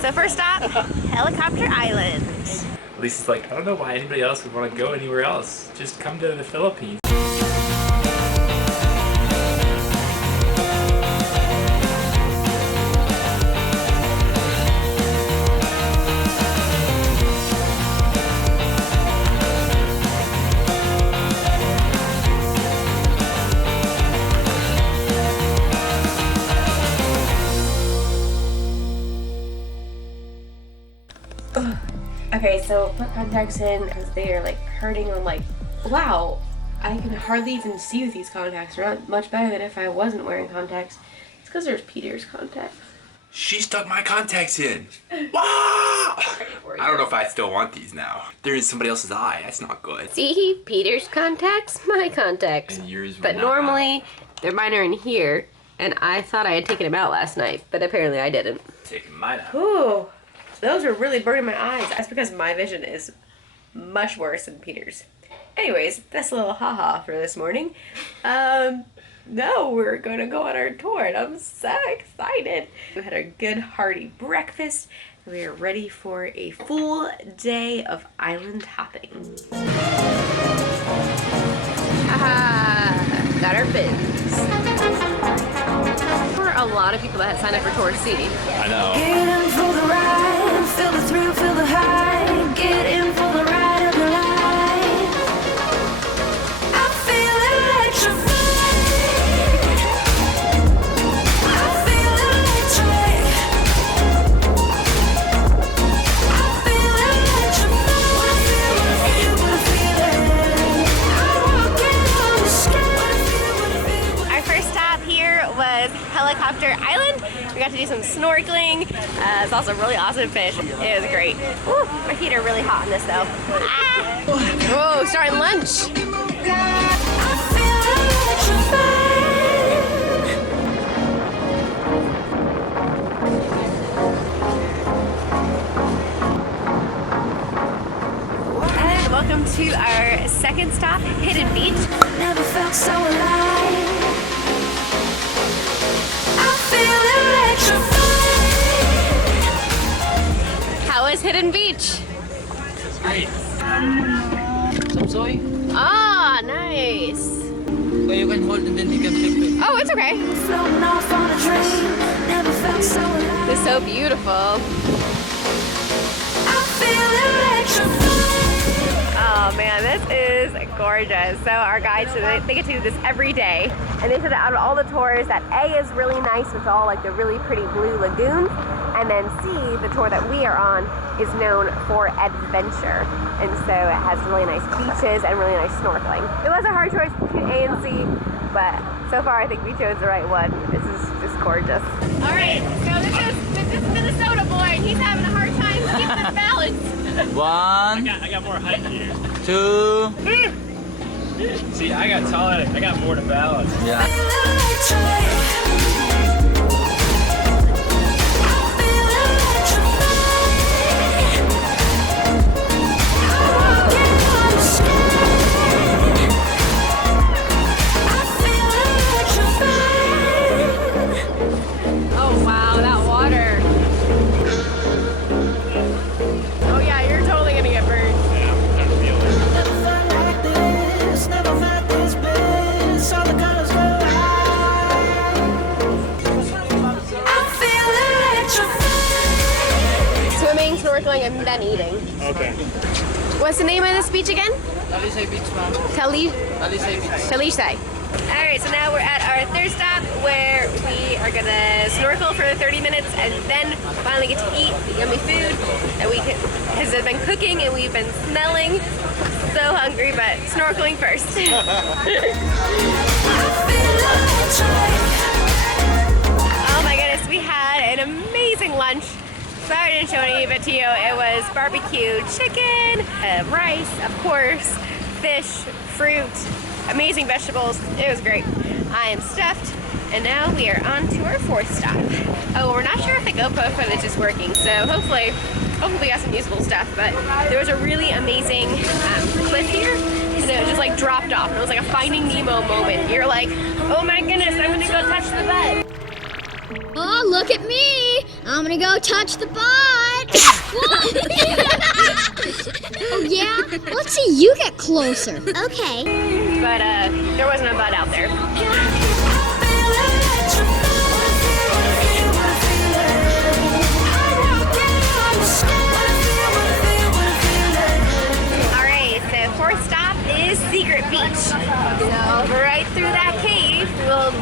So first stop, Helicopter Island. Lisa's like, I don't know why anybody else would want to go anywhere else. Just come to the Philippines. Okay, so put contacts in because they are like hurting. I'm like, wow, I can hardly even see with these contacts. They're not much better than if I wasn't wearing contacts. It's because there's Peter's contacts. She stuck my contacts in. Wow! I don't know if I still want these now. They're in somebody else's eye. That's not good. See, Peter's contacts, my contacts. And yours were but not normally, mine are in here, and I thought I had taken them out last night, but apparently I didn't. Taking mine out. Ooh. Those are really burning my eyes. That's because my vision is much worse than Peter's. Anyways, that's a little haha for this morning. No, we're gonna go on our tour and I'm so excited. We had a good hearty breakfast and we are ready for a full day of island hopping. Haha, got our fins. There were a lot of people that had signed up for Tour C. I know. Get in for the ride, feel the thrill, feel the high. Get in for the ride of your life. I feel electrified. I feel electric. I feel electrified. What I feel, what I feel, I'm walking on the sky. Our first stop here was Helicopter Island. We got to do some snorkeling. It's also really awesome fish. It was great. Woo, my feet are really hot in this though. Ah! Whoa, starting lunch. I feel electrified. And welcome to our second stop, Hidden Beach. Never felt so alive. I feel electrified. How was Hidden Beach? Great. Some soy. Ah, nice. So you can hold and then you can flip it. Oh, it's okay. Floating off on a train. Never felt so alive. It's so beautiful. I feel electrified. Oh man, this is gorgeous. So our guides, they get to do this every day. And they said that out of all the tours, that A is really nice with all like the really pretty blue lagoons. And then C, the tour that we are on, is known for adventure. And so it has really nice beaches and really nice snorkeling. It was a hard choice between A and C, but so far I think we chose the right one. This is just gorgeous. All right, so this is Minnesota boy. He's having a hard time keeping his balance. One, I got more height here. 2. See, I got taller. I got more to balance. Yeah. Oh wow, that water. Oh yeah, you're totally gonna get burned. Yeah, I'm starting to feel it. Never felt like this, never felt this bliss. All the colors go high. I feel electrified. Swimming, snorkeling, and then eating. Okay. What's the name of this beach again? Talisay Beach, ma'am. Talisay. Talisay Beach. Alright, so now we're at our third stop where we are gonna snorkel for 30 minutes and then finally get to eat the yummy food that has been cooking and we've been smelling. So hungry, but snorkeling first. I feel electrified. Oh my goodness, we had an amazing lunch. Sorry I didn't show any of it to you. It was barbecue chicken, rice, of course, fish, fruit, amazing vegetables. It was great. I am stuffed, and now we are on to our fourth stop. Oh, we're not sure if the GoPro footage is working, so hopefully we got some useful stuff, but there was a really amazing cliff here, and it just like dropped off, and it was like a Finding Nemo moment. You're like, oh my goodness, I'm gonna go touch the butt. Oh, look at me! I'm gonna go touch the ball! Actually, you get closer. Okay. But there wasn't a bud out there. Alright, so fourth stop is Secret Beach. So right through that cave, we'll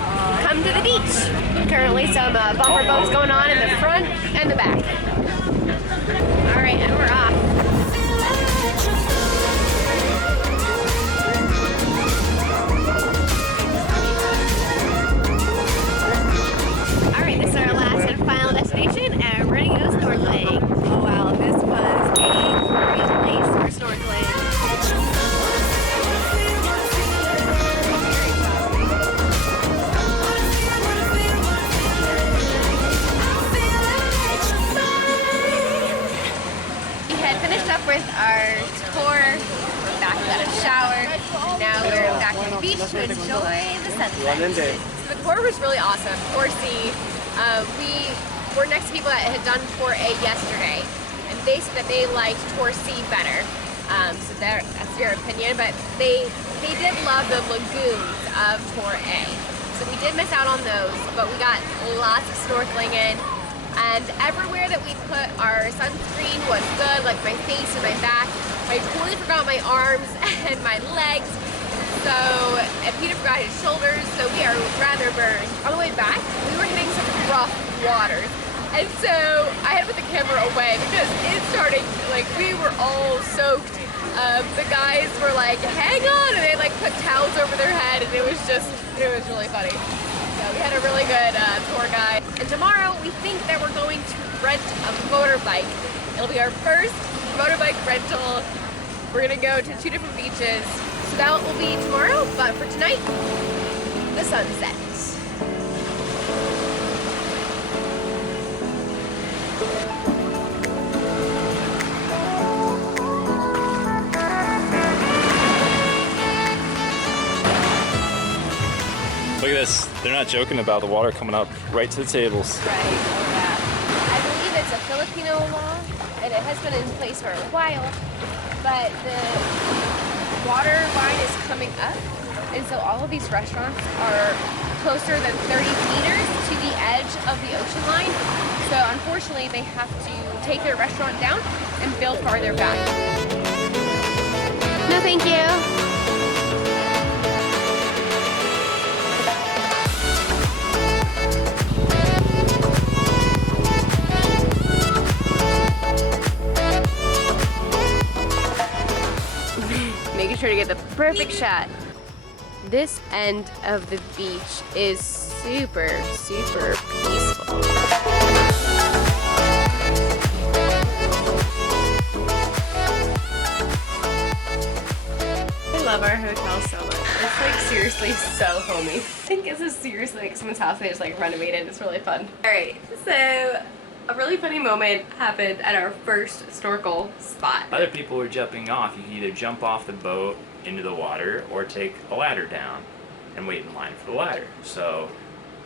come to the beach. Currently some bumper boats going on in the front and the back. Alright, and we're off. Alright, this is our last and final destination, and we're gonna go snorkeling. Oh wow, this was a great place for snorkeling. We had finished up with our tour, we're back, got a shower, and now we're back on the beach to enjoy the sunset. The tour was really awesome. 4C, we were next to people that had done Tour A yesterday, and they said that they liked Tour C better. So that's their opinion, but they did love the lagoons of Tour A. So we did miss out on those, but we got lots of snorkeling in, and everywhere that we put our sunscreen was good, like my face and my back. I totally forgot my arms and my legs. So, and Peter forgot his shoulders, so we are rather burned. On the way back, we were hitting some rough waters. And so I had to put the camera away because it started, like, we were all soaked. The guys were like, hang on, and they like put towels over their head, and it was really funny. So we had a really good tour guide. And tomorrow, we think that we're going to rent a motorbike. It'll be our first motorbike rental. We're gonna go to 2 different beaches. So that will be tomorrow, but for tonight, the sunset. Look at this. They're not joking about the water coming up right to the tables. Right, yeah. I believe it's a Filipino law, and it has been in place for a while, but the water line is coming up, and so all of these restaurants are closer than 30 meters to the edge of the ocean line. So unfortunately, they have to take their restaurant down and build farther back. No, thank you. Making sure to get the perfect shot. This end of the beach is super, super peaceful. I love our hotel so much. It's like seriously so homey. I think this is seriously like someone's house they just like renovated. It's really fun. Alright, so a really funny moment happened at our first snorkel spot. Other people were jumping off. You can either jump off the boat into the water or take a ladder down and wait in line for the ladder. So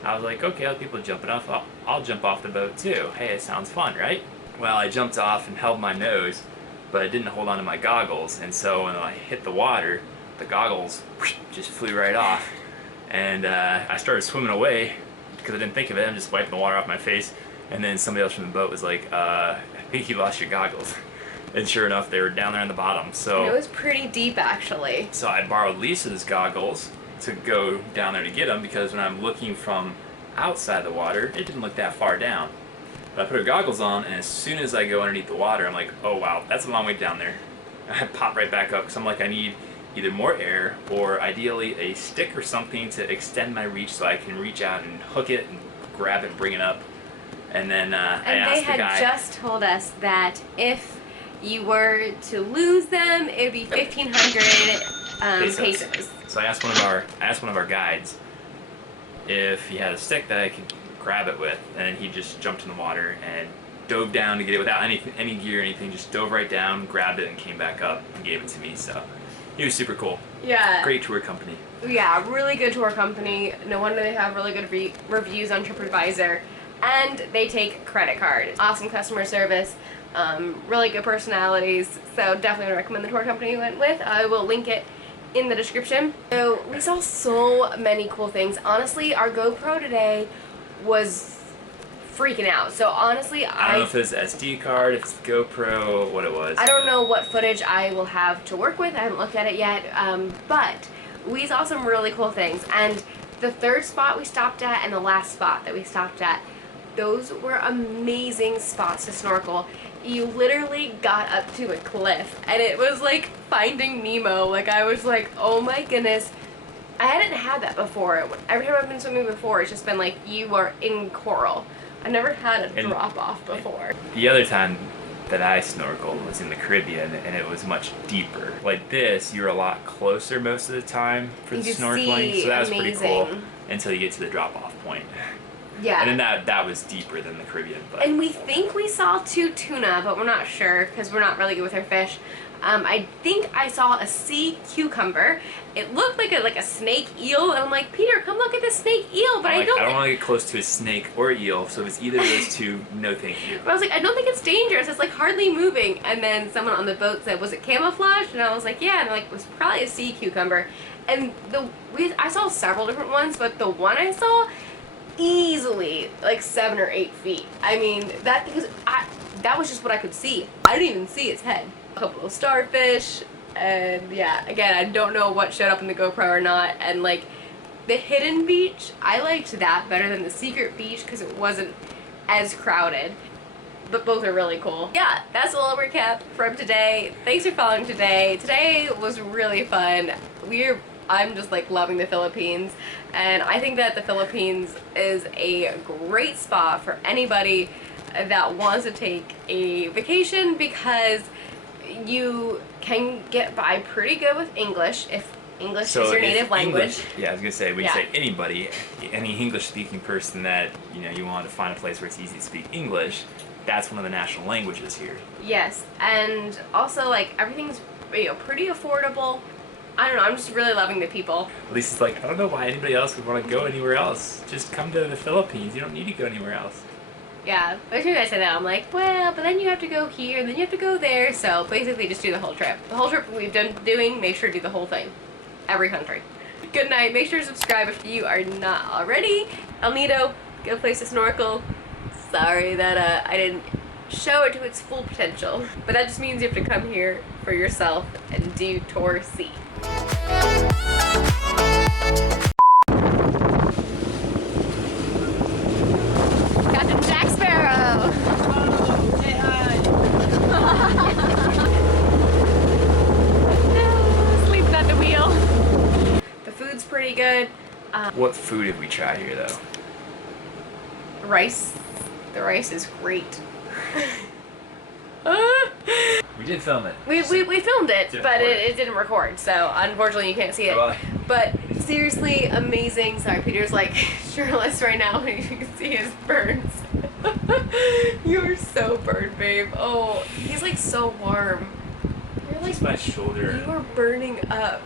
I was like, okay, other people are jumping off. I'll jump off the boat too. Hey, it sounds fun, right? Well, I jumped off and held my nose, but I didn't hold on to my goggles. And so when I hit the water, the goggles just flew right off. And I started swimming away because I didn't think of it. I'm just wiping the water off my face. And then somebody else from the boat was like, I think you lost your goggles. And sure enough, they were down there on the bottom. So it was pretty deep, actually. So I borrowed Lisa's goggles to go down there to get them, because when I'm looking from outside the water, it didn't look that far down. But I put her goggles on, and as soon as I go underneath the water, I'm like, oh wow, that's a long way down there. I pop right back up, because I'm like, I need either more air or ideally a stick or something to extend my reach so I can reach out and hook it and grab it and bring it up. And then I asked the guy. And they had just told us that if you were to lose them, it would be 1,500 pesos. So I asked one of our guides if he had a stick that I could grab it with, and he just jumped in the water and dove down to get it without any gear or anything. Just dove right down, grabbed it, and came back up and gave it to me. So he was super cool. Yeah. Great tour company. Yeah, really good tour company. No wonder they have really good reviews on TripAdvisor. and they take credit card. Awesome customer service, really good personalities, so definitely recommend the tour company we went with. I will link it in the description. So we saw so many cool things. Honestly, our GoPro today was freaking out. So honestly, I don't know if it's SD card, if it's GoPro, what it was. I don't know what footage I will have to work with. I haven't looked at it yet, but we saw some really cool things. And the third spot we stopped at and the last spot that we stopped at, those were amazing spots to snorkel. You literally got up to a cliff and it was like Finding Nemo. Like, I was like, oh my goodness. I hadn't had that before. Every time I've been swimming before, it's just been like, you are in coral. I never had a drop off before. The other time that I snorkeled was in the Caribbean, and it was much deeper. Like this, you're a lot closer most of the time for the You could snorkeling, see so that was pretty cool amazing. until you get to the drop-off point. Yeah. And then that was deeper than the Caribbean. But And we think we saw 2 tuna, but we're not sure because we're not really good with our fish. I think I saw a sea cucumber. It looked like a snake eel, and I'm like, Peter, come look at this snake eel, but I don't want to get close to a snake or eel, so if it's either of those two, no thank you. But I was like, I don't think it's dangerous. It's like hardly moving. And then someone on the boat said, was it camouflage? And I was like, yeah. And they're like, it was probably a sea cucumber. And I saw several different ones, but the one I saw, easily like 7 or 8 feet. I mean, that was just what I could see. I didn't even see its head. A couple of starfish, and yeah, again, I don't know what showed up in the GoPro or not. And like the hidden beach, I liked that better than the secret beach because it wasn't as crowded. But both are really cool. Yeah, that's a little recap from today. Thanks for following today. Today was really fun. I'm just like loving the Philippines, and I think that the Philippines is a great spot for anybody that wants to take a vacation because you can get by pretty good with English if English is your native language. Yeah, I was gonna say, when you say anybody, any English-speaking person that you want to find a place where it's easy to speak English, that's one of the national languages here. Yes, and also like everything's pretty affordable. I don't know, I'm just really loving the people. At least it's like, I don't know why anybody else would want to go anywhere else. Just come to the Philippines. You don't need to go anywhere else. Yeah, as soon as I said that, I'm like, well, but then you have to go here, and then you have to go there, so basically just do the whole trip. The whole trip we've done doing, make sure to do the whole thing. Every country. Good night. Make sure to subscribe if you are not already. El Nido, good place to snorkel. Sorry that I didn't show it to its full potential, but that just means you have to come here for yourself and do Tour C. Captain Jack Sparrow! Say hi. Sleeping at the wheel. The food's pretty good. What food have we tried here, though? Rice. The rice is great. We did film it. We filmed it, Didn't but record it didn't record, so unfortunately you can't see it. Bye. But seriously, amazing. Sorry, Peter's like shirtless right now, and you can see his burns. You're so burned, babe. Oh, he's like so warm. You're like, Just my shoulder. you are burning up.